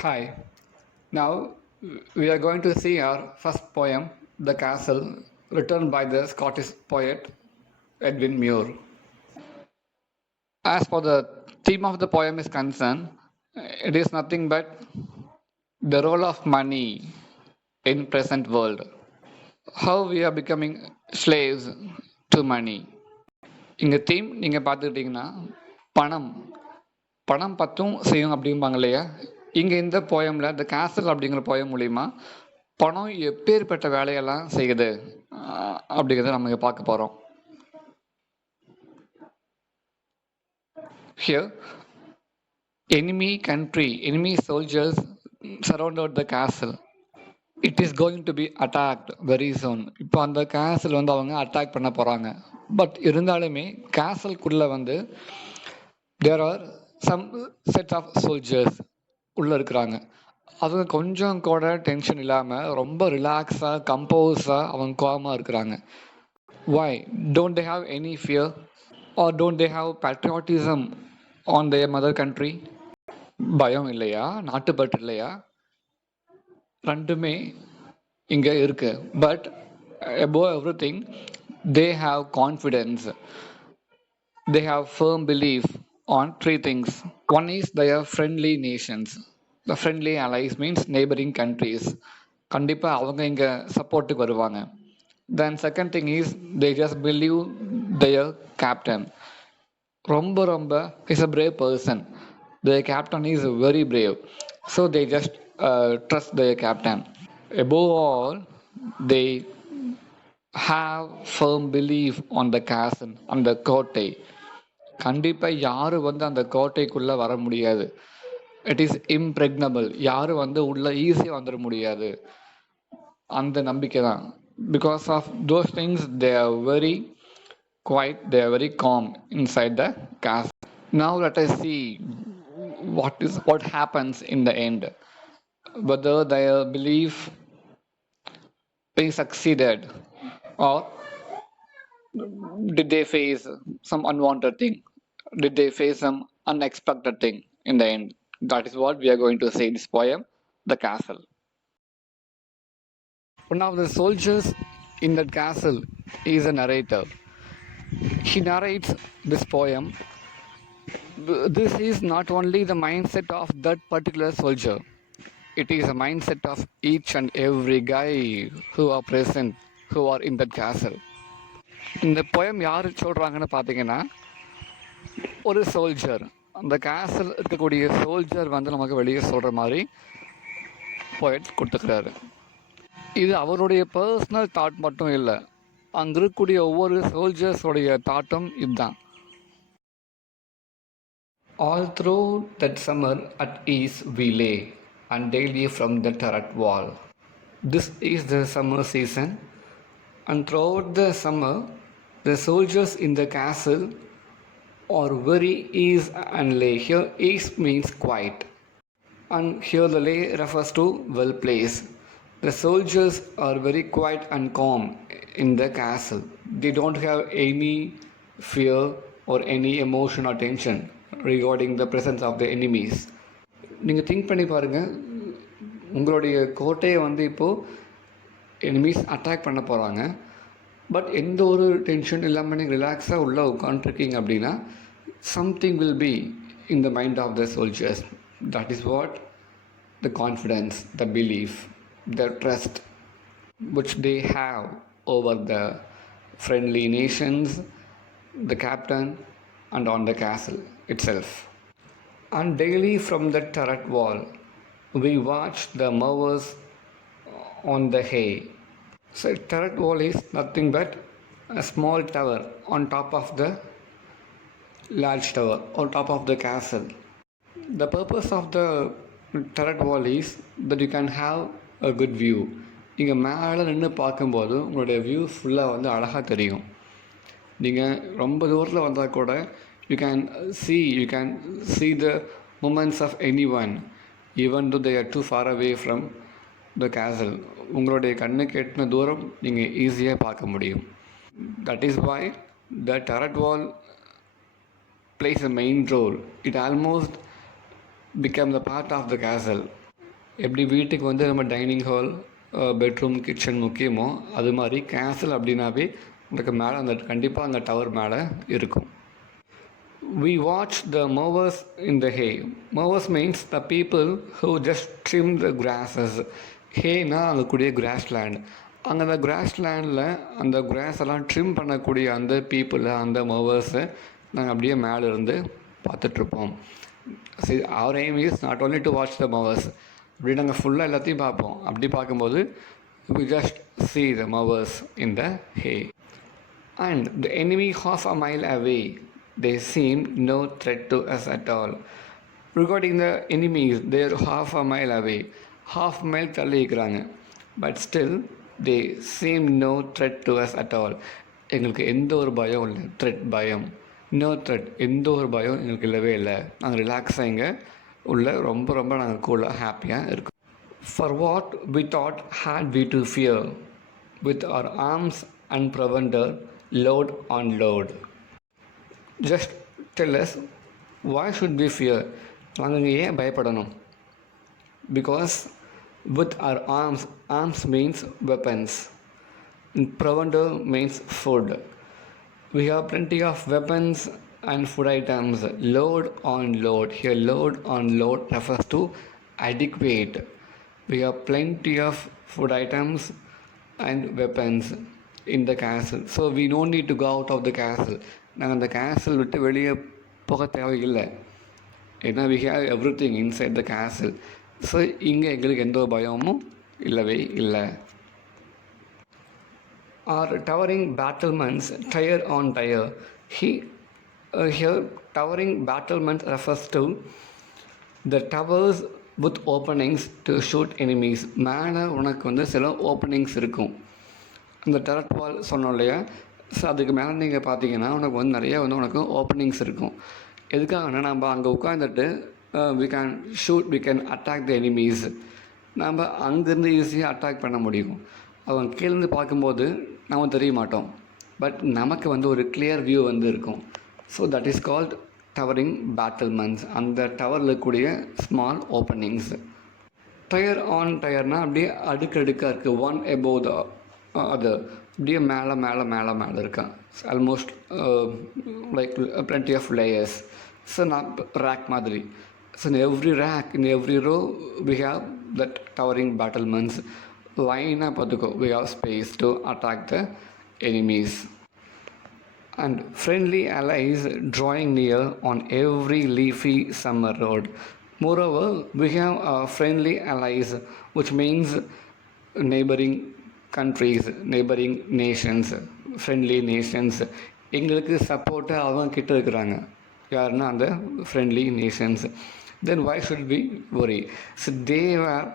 Hi. Now we are going to see our first poem, The Castle, written by the Scottish poet Edwin Muir. As for the theme of the poem is concerned, it is nothing but the role of money in present world. How we are becoming slaves to money. இங்க தீம் நீங்க பார்த்துக்கிட்டிங்கன்னா பணம் பணம் பத்தும் செய்யும் அப்படிம்பாங்க இல்லையா. இங்கே இந்த போயமில் த கேசல் அப்படிங்கிற போயம் மூலிமா பணம் எப்பேற்பட்ட வேலையெல்லாம் செய்யுது அப்படிங்கிறத நம்ம இங்கே பார்க்க போகிறோம். Here, enemy soldiers surrounded the castle. It is going to be attacked very soon. இப்போ அந்த கேசல் வந்து அவங்க அட்டாக் பண்ண போகிறாங்க. பட் இருந்தாலுமே கேசல்குள்ளே வந்து there are some set of soldiers உள்ளே இருக்கிறாங்க. அவங்க கொஞ்சம் கூட டென்ஷன் இல்லாமல் ரொம்ப ரிலாக்ஸாக கம்போஸாக அவங்க கோவமாக இருக்கிறாங்க. Why? Don't they have any fear? Or don't they have patriotism on their mother country? பயம் இல்லையா, நாட்டுப்பற்று இல்லையா? ரெண்டுமே இங்கே இருக்கு. But above everything, they have confidence. They have firm belief on three things. One is their friendly nations. The friendly allies means neighboring countries. கண்டிப்பாக அவங்க இங்கே சப்போர்ட்டுக்கு வருவாங்க. Then second thing is they just believe their captain. ரொம்ப is a brave person. Their captain is very brave. So they just trust their captain. Above all, they have firm belief on the castle, on the கோட்டை. கண்டிப்பாக யாரும் வந்து அந்த கோட்டைக்குள்ளே வர முடியாது. It is impregnable. யாரும் வந்து உள்ளே ஈஸியாக வந்துட முடியாது. அந்த நம்பிக்கை தான். Because of those things they are very quiet, they are very calm inside the castle. Now let us see what happens in the end. Whether their belief is succeeded or did they face some unwanted thing? Did they face some unexpected thing in the end? That is what we are going to say in this poem, The Castle. One of the soldiers in that castle is a narrator. He narrates this poem. This is not only the mindset of that particular soldier, it is a mindset of each and every guy who are present, who are in that castle. இந்த போயம் யார் சொல்கிறாங்கன்னு பார்த்தீங்கன்னா, ஒரு சோல்ஜர், அந்த கேசல் இருக்கக்கூடிய சோல்ஜர் வந்து நமக்கு வெளியே சொல்கிற மாதிரி போயட் கொடுத்துக்கிறாரு. இது அவருடைய பர்சனல் தாட் மட்டும் இல்லை, அங்கே இருக்கக்கூடிய ஒவ்வொரு சோல்ஜர்ஸோடைய தாட்டும் இதுதான். All through that summer at ease we lay, and daily from the turret wall. This is the summer season, and throughout the summer, the soldiers in the castle are very ease and lay. Here ease means quiet, and here the lay refers to well placed. The soldiers are very quiet and calm in the castle. They don't have any fear or any emotion or tension regarding the presence of the enemies. நீங்கள் திங்க் பண்ணி பாருங்கள், உங்களுடைய கோட்டையை வந்து இப்போது enemies attack பண்ண போகிறாங்க. பட் எந்த ஒரு டென்ஷன் இல்லாமல் நீங்கள் ரிலாக்ஸாக உள்ளே உட்காந்துருக்கீங்க அப்படின்னா, something will be in the mind of the soldiers. That is what the confidence, the belief, the trust which they have over the friendly nations, the captain, and on the castle itself. And daily from the turret wall, we watch the mowers on the hay. So turret wall is nothing but a small tower on top of the large tower, on top of the castle. The purpose of the turret wall is that you can have a good view. இங்கே மேலே நின்று பார்க்கும்போது உங்களுடைய வியூ ஃபுல்லாக வந்து அழகாக தெரியும். நீங்கள் ரொம்ப தூரத்தில் வந்தால் கூட you can see the movements of anyone even though they are too far away from the castle. உங்களுடைய கண்ணுக்கு எட்டின தூரம் நீங்கள் ஈஸியாக பார்க்க முடியும். That is why the turret wall plays a main role. It almost became the part of the castle. எப்படி வீட்டுக்கு வந்து நம்ம டைனிங் ஹால், பெட்ரூம், கிச்சன் முக்கியமோ அது மாதிரி கேசல் அப்படின்னாவே உங்களுக்கு மேலே அந்த கண்டிப்பாக அந்த டவர் மேலே இருக்கும். We watch the mowers in the hay. Mowers means the people who just trim the grasses. ஹேனா அங்கே கூடிய கிராஸ் லேண்ட். அங்கே அந்த கிராஸ் லேண்டில் அந்த கிராஸ் எல்லாம் ட்ரிம் பண்ணக்கூடிய அந்த பீப்புளை, அந்த மோவர்ஸை நாங்கள் அப்படியே மேலே இருந்து பார்த்துட்ருப்போம். சரி, our aim is not only to watch the movers, அப்படி நாங்கள் ஃபுல்லாக எல்லாத்தையும் பார்ப்போம். அப்படி பார்க்கும்போது we just see the mowers in the hay. And the enemy half a mile away, they seem no threat to us at all. Regarding the enemies, they are half a mile away. Half mile தள்ளி இருக்கிறாங்க. But still, they seem no threat to us at all. எங்களுக்கு எந்த ஒரு பயம் இல்லை. த்ரெட், பயம். No thread, எந்த ஒரு பயம் எங்களுக்கு இல்லவே இல்லை. நாங்கள் ரிலாக்ஸாக இங்கே உள்ள ரொம்ப நாங்கள் கூலாக ஹாப்பியாக இருக்கோம். For what we thought had we to fear, with our arms unprevented, load on load. Just tell us, why should we fear? நாங்கள் ஏன் பயப்படணும்? Because with our arms means weapons, and provender means food. We have plenty of weapons and food items. Load on load. Here load on load refers to adequate. We have plenty of food items and weapons in the castle. So we don't need to go out of the castle. நாங்கள் அந்த கேசல் விட்டு வெளியே போக தேவையில்லை. ஏன்னா we have everything inside the castle. So இங்கே எங்களுக்கு எந்த பயமும் இல்லவே இல்லை. Our towering battlements, tier on tier. Here towering battlements refers to the towers with openings to shoot enemies. மேலே உனக்கு வந்து சில ஓப்பனிங்ஸ் இருக்கும். அந்த டெரட் வால் சொன்னோம் இல்லையா? ஸோ அதுக்கு மேலே நீங்கள் பார்த்தீங்கன்னா உனக்கு வந்து நிறையா வந்து உனக்கு ஓப்பனிங்ஸ் இருக்கும். எதுக்காகனா நம்ம அங்கே உட்காந்துட்டு we can shoot, we can attack the enemies. நம்ம அங்கேருந்து ஈஸியாக அட்டாக் பண்ண முடியும். அவங்க கீழேருந்து பார்க்கும்போது நம்ம தெரிய மாட்டோம். பட் நமக்கு வந்து ஒரு கிளியர் வியூ வந்து இருக்கும். So that is called towering battlements. அந்த டவரில் இருக்கக்கூடிய ஸ்மால் ஓப்பனிங்ஸ். டயர் ஆன் டயர்னால் அப்படியே அடுக்கடுக்காக இருக்குது. ஒன் எபோவ் த அதர், அப்படியே மேலே இருக்கான். Almost like plenty of layers. So நான் ரேக் மாதிரி. So in every rack, in every row, we have that towering battlements. Line up, we have space to attack the enemies. And friendly allies drawing near on every leafy summer road. Moreover, we have friendly allies, which means neighboring countries, neighboring nations, friendly nations. எங்களுக்கு சப்போர்ட்டாக அவங்க கிட்ட இருக்கிறாங்க. யாருன்னா அந்த friendly Nations. Then why should we worry? So they were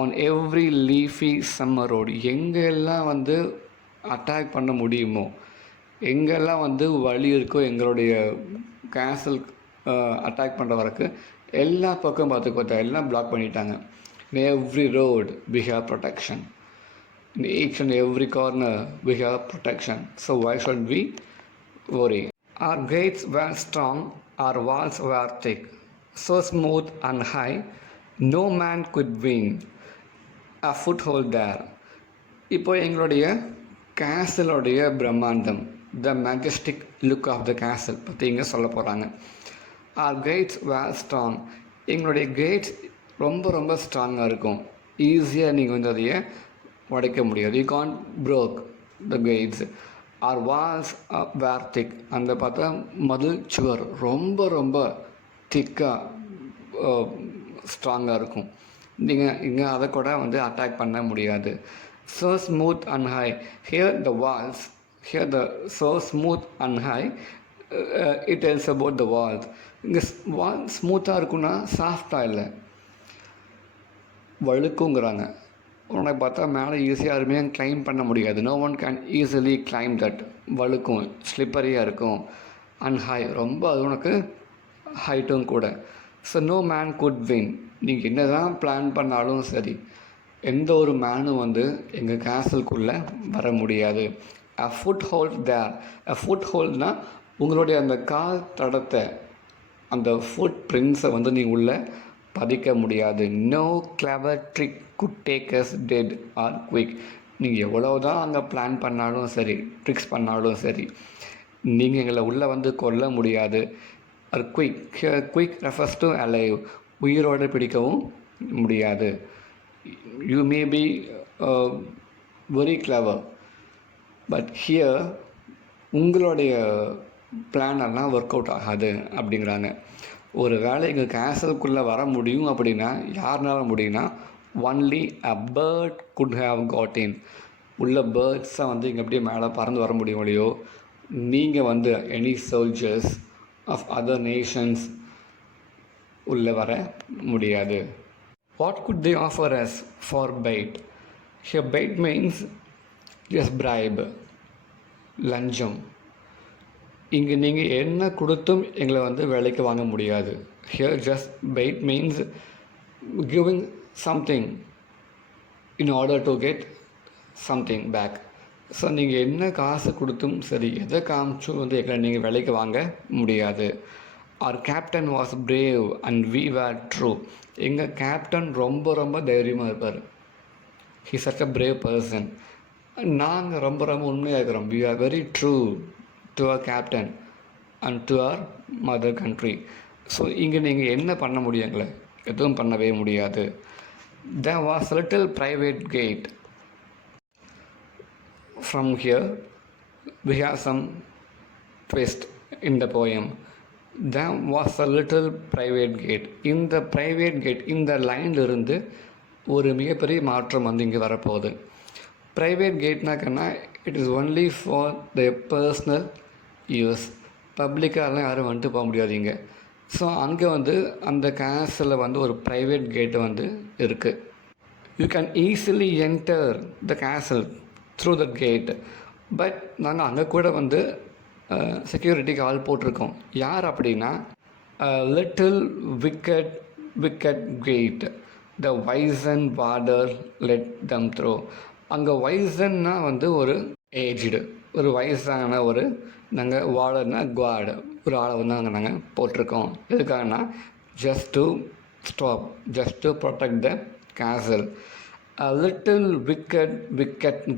on every leafy summer road. எங்கெல்லாம் வந்து அட்டாக் பண்ண முடியுமோ, எங்கெல்லாம் வந்து வழி இருக்கோ எங்களுடைய கேசல் அட்டாக் பண்ணுற வரைக்கும் எல்லா பக்கம் பார்த்துக்கோத்தா எல்லாம் பிளாக் பண்ணிட்டாங்க. In every road we have protection. In each and every corner we have protection. So why should we worry? Our gates were strong, our walls were thick, so smooth and high, no man could win a foothold there. இப்போ எங்களுடைய கேசலோடைய பிரம்மாண்டம், the majestic look of the castle பற்றி இங்கே சொல்ல போகிறாங்க. Our gates were strong. எங்களுடைய gates ரொம்ப ஸ்ட்ராங்காக இருக்கும். ஈஸியாக நீங்கள் வந்து அதையே உடைக்க முடியாது. You can't broke the gates. Our walls were thick. அந்த பார்த்தா மதில் சுவர் ரொம்ப திக்காக ஸ்ட்ராங்காக இருக்கும். நீங்கள் இங்கே அதை கூட வந்து அட்டாக் பண்ண முடியாது. So smooth and high. Here the Waals, here the so smooth and high, it டெல்ஸ் அபவுட் த வால்ஸ். இங்கே வால் ஸ்மூத்தாக இருக்குன்னா சாஃப்டாக இல்லை, வழுக்குங்கிறாங்க. உனக்கு பார்த்தா மேலே ஈஸியாக யாருமே கிளைம் பண்ண முடியாது. No one can easily claim that. வழுக்கும், ஸ்லிப்பரியாக இருக்கும். அண்ட் ஹை, ரொம்ப அது உனக்கு ஹைட்டும் கூட. So no man could win. நீங்கள் என்ன தான் பிளான் பண்ணாலும் சரி, எந்த ஒரு மேனும் வந்து எங்கள் கேசலுக்குள்ளே வர முடியாது. அ ஃபுட் ஹோல்ட் தேர். அ ஃபுட் ஹோல்ட்னால் உங்களுடைய அந்த கால் தடத்தை, அந்த ஃபுட் பிரிண்ட்ஸை வந்து நீங்கள் உள்ளே பதிக்க முடியாது. No clever trick could take us dead or quick. நீங்கள் எவ்வளோ தான் அங்கே பிளான் பண்ணாலும் சரி, ட்ரிக்ஸ் பண்ணாலும் சரி, நீங்கள் எங்களை உள்ளே வந்து கொல்ல முடியாது. R quick, quick refers to alive, உயிரோடு பிடிக்கவும் முடியாது. You may be very clever, but here உங்களுடைய பிளான் எல்லாம் ஒர்க் அவுட் ஆகாது அப்படிங்கிறாங்க. ஒரு வேளை எங்கள் கேசலுக்குள்ளே வர முடியும் அப்படின்னா யாருனால முடியும்னா only a bird could have got in. உள்ள பேர்ட்ஸை வந்து இங்கே அப்படியே மேலே பறந்து வர முடியும் இல்லையோ, நீங்கள் வந்து any soldiers of other nations உள்ளே வர முடியாது. What could they offer us for bait? Here bait means just bribe, லஞ்சம். இங்கே நீங்கள் என்ன கொடுத்தும் எங்களை வந்து வேலைக்கு வாங்க முடியாது. Here just bait means giving something in order to get something back. So நீங்கள் என்ன காசு கொடுத்தும் சரி, எதை காமிச்சும் வந்து எங்களை நீங்கள் வேலைக்கு வாங்க முடியாது. Our captain was brave and we were true. எங்கள் கேப்டன் ரொம்ப ரொம்ப தைரியமாக இருப்பார். He such a brave person. நாங்கள் ரொம்ப ரொம்ப உண்மையாக இருக்கிறோம். We are very true to our captain and to our mother country. So இங்கே நீங்கள் என்ன பண்ண முடியுங்களே? எதுவும் பண்ணவே முடியாது. There was a little private gate. From here we have some twist in the poem. There was a little private gate. இந்த private gate, இந்த லைனில் இருந்து ஒரு மிகப்பெரிய மாற்றம் வந்து இங்கே வரப்போகுது. ப்ரைவேட் கேட்னாக்கன்னா it is only for the personal use. பப்ளிக்காலாம் யாரும் வந்துட்டு போக முடியாதீங்க. ஸோ அங்கே வந்து அந்த கேஸில் வந்து ஒரு ப்ரைவேட் கேட்டு வந்து இருக்குது. You can easily enter the castle through the gate. But நாங்கள் அங்கே கூட வந்து செக்யூரிட்டிக்கு ஆள் போட்டிருக்கோம். யார் அப்படின்னா little wicket gate, the vision warder let them through. அங்கே வைசன்னா வந்து ஒரு ஏஜ்டு, ஒரு வயசான ஒரு நாங்கள் வார்டர்னா குவார்டு, ஒரு ஆளை வந்து அங்கே நாங்கள் போட்டிருக்கோம். எதுக்காகனா just to stop, just to protect the castle. A little wicket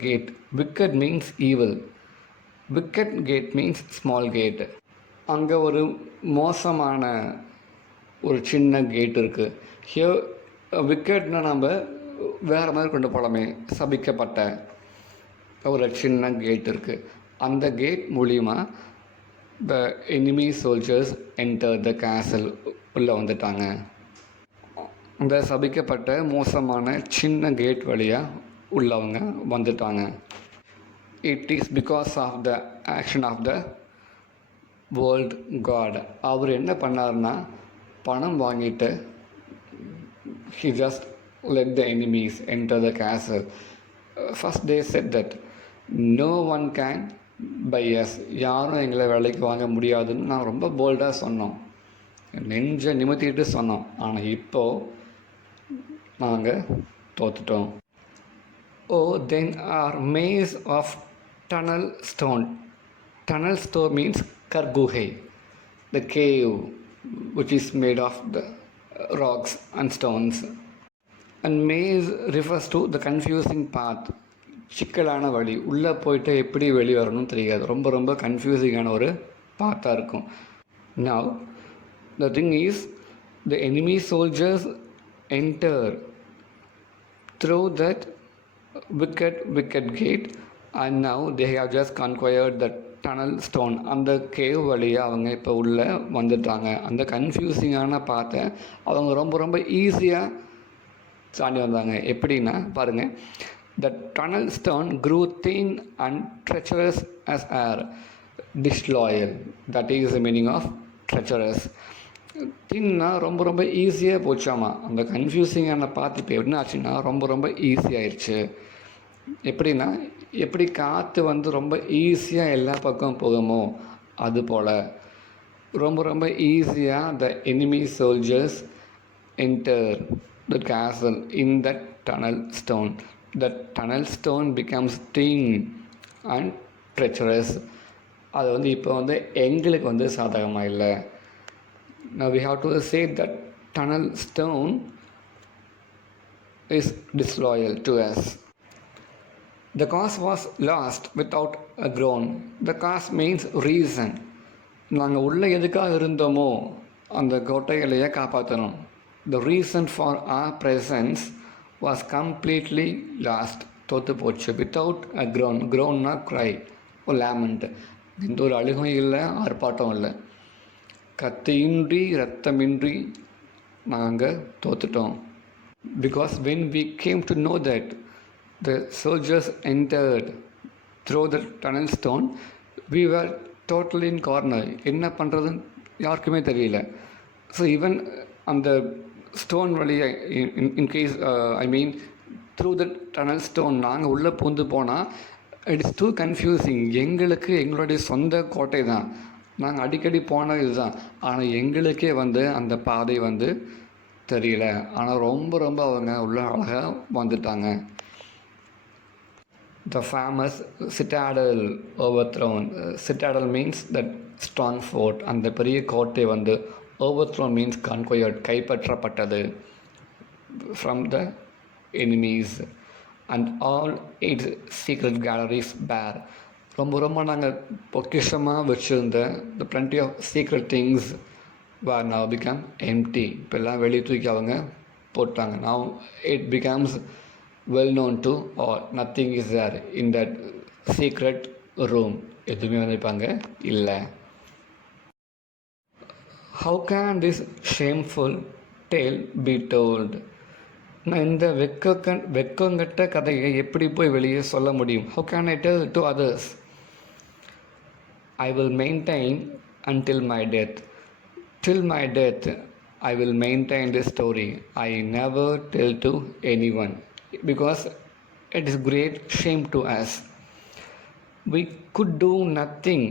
gate. Wicket means evil. Wicket gate means small gate. அங்கே ஒரு மோசமான ஒரு சின்ன கேட் இருக்குது. ஹியர் விக்கெட்னா நம்ம வேறு மாதிரி கொண்டு போகலாமே, சபிக்கப்பட்ட ஒரு சின்ன கேட் இருக்குது. அந்த கேட் மூலிமா the enemy soldiers enter the castle, உள்ளே வந்துட்டாங்க. இந்த சபிக்கப்பட்ட மோசமான சின்ன கேட் வழியாக உள்ளவங்க வந்துட்டாங்க. It is because of the action of the world god. அவர் என்ன பண்ணார்னா பணம் வாங்கிட்டு he just let the enemies enter the castle. First they said that no one can buy us. யாரும் எங்களை வேலைக்கு வாங்க முடியாதுன்னு நான் ரொம்ப போல்டாக சொன்னோம், நெஞ்சை நிமித்திட்டு சொன்னோம். ஆனால் இப்போது நாங்கள் தோத்துட்டோம். Oh then are maze of tunnel stone. Tunnel stone means கர்குகை, the cave which is made of the rocks and stones. And maze refers to the confusing path. சிக்கலான வழி, உள்ளே போயிட்டு எப்படி வெளியே வரணும்னு தெரியாது, ரொம்ப ரொம்ப கன்ஃபியூசிங்கான ஒரு பாத்தாக இருக்கும். Now the thing is the enemy soldiers enter through that wicket gate and now they have just conquered the tunnel stone. அந்த கேவ் வழியாக அவங்க இப்போ உள்ளே வந்துட்டாங்க. அந்த கன்ஃபியூசிங்கான பாத்தை அவங்க ரொம்ப ரொம்ப ஈஸியாக தாண்டி வந்தாங்க. எப்படின்னா பாருங்கள், the tunnel stone grew thin and treacherous as air. Disloyal, that is the meaning of treacherous. தின்னா ரொம்ப ரொம்ப ஈஸியாக போச்சாமா. அந்த கன்ஃபியூசிங்கான பார்த்து இப்போ என்ன ஆச்சுன்னா ரொம்ப ரொம்ப ஈஸியாகிடுச்சு. எப்படின்னா எப்படி காற்று வந்து ரொம்ப ஈஸியாக எல்லா பக்கம் போகுமோ அதுபோல் ரொம்ப ரொம்ப ஈஸியாக the enemy soldiers enter the castle in that tunnel stone. The tunnel stone becomes thin and treacherous. அது வந்து இப்போ வந்து எங்களுக்கு வந்து சாதகமாக இல்லை. Now we have to say that tunnel stone is disloyal to us. The cause was lost without a groan. The cause means reason. நாங்கள் உள்ளே எதுக்காக இருந்தோமோ அந்த கோட்டைகளையே காப்பாற்றணும். The reason for our presence was completely lost. தோற்று போச்சு. Without a groan. Groanனா cry. ஒரு lament. எந்த ஒரு அழுகையும் இல்லை, ஆர்ப்பாட்டம் இல்லை. கத்தியின்றி இரத்தமின்றி நாங்கள் தோத்துட்டோம். Because when we came to know that the soldiers entered through the tunnel stone, we were totally in corner. என்ன பண்ணுறதுன்னு யாருக்குமே தெரியல. ஸோ ஈவன் அந்த ஸ்டோன் வழியை in case through the tunnel stone நாங்கள் உள்ளே பூந்து போனால் இட் இஸ் டூ கன்ஃபியூசிங். எங்களுக்கு எங்களுடைய சொந்த கோட்டை தான், நாங்கள் அடிக்கடி போன இதுதான். ஆனால் எங்களுக்கே அந்த பாதை தெரியல. ஆனால் ரொம்ப அவங்க உள்ள அழகாக வந்துட்டாங்க. The famous citadel overthrown. Citadel means that strong fort. அந்த பெரிய கோட்டை overthrown means conquered, கைப்பற்றப்பட்டது from the enemies. And all its secret galleries bare. ரொம்ப நாங்கள் பொக்கிஷமாக வச்சுருந்த the plenty of secret things were now become empty. இப்போல்லாம் வெளியே தூக்கி அவங்க போட்டாங்க. Now it becomes well known to all. Nothing is there in that secret room. எதுவுமே நினைப்பாங்க இல்லை. How can this shameful tale be told? நான் இந்த வெக்கங்கட்ட கதையை எப்படி போய் வெளியே சொல்ல முடியும்? How can I tell to others? I will maintain until my death. Till my death, I will maintain this story. I never tell to anyone because it is great shame to us. We could do nothing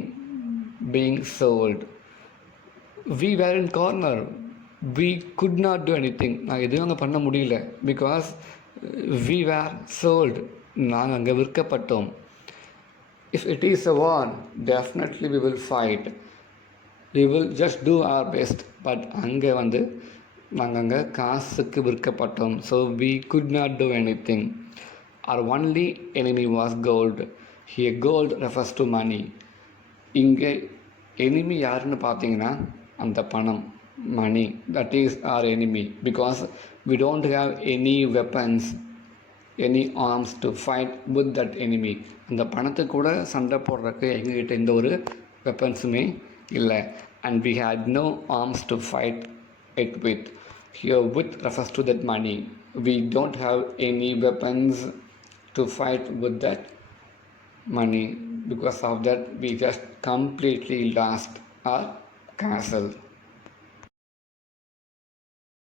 being sold. We were in corner. We could not do anything. நான் எதுவும் அங்கே பண்ண முடியல because we were sold. நாங்கள் அங்கே விற்கப்பட்டோம். If it is a war, definitely we will fight. We will just do our best. But அங்கே நாங்கள் அங்கே காசுக்கு விற்கப்பட்டோம். So we could not do anything. Our only enemy was gold. Here gold refers to money. இங்கே enemy யாருன்னு பார்த்தீங்கன்னா அந்த பணம், money. That is our enemy because we don't have any weapons, any arms to fight with that enemy. அந்த பணத்துக்கு கூட சண்டை போடுறதுக்கு எங்ககிட்ட எந்த ஒரு வெப்பன்ஸுமே இல்லை. And we had no arms to fight it with. Here with refers to that money. We don't have any weapons to fight with that money. Because of that we just completely lost our castle.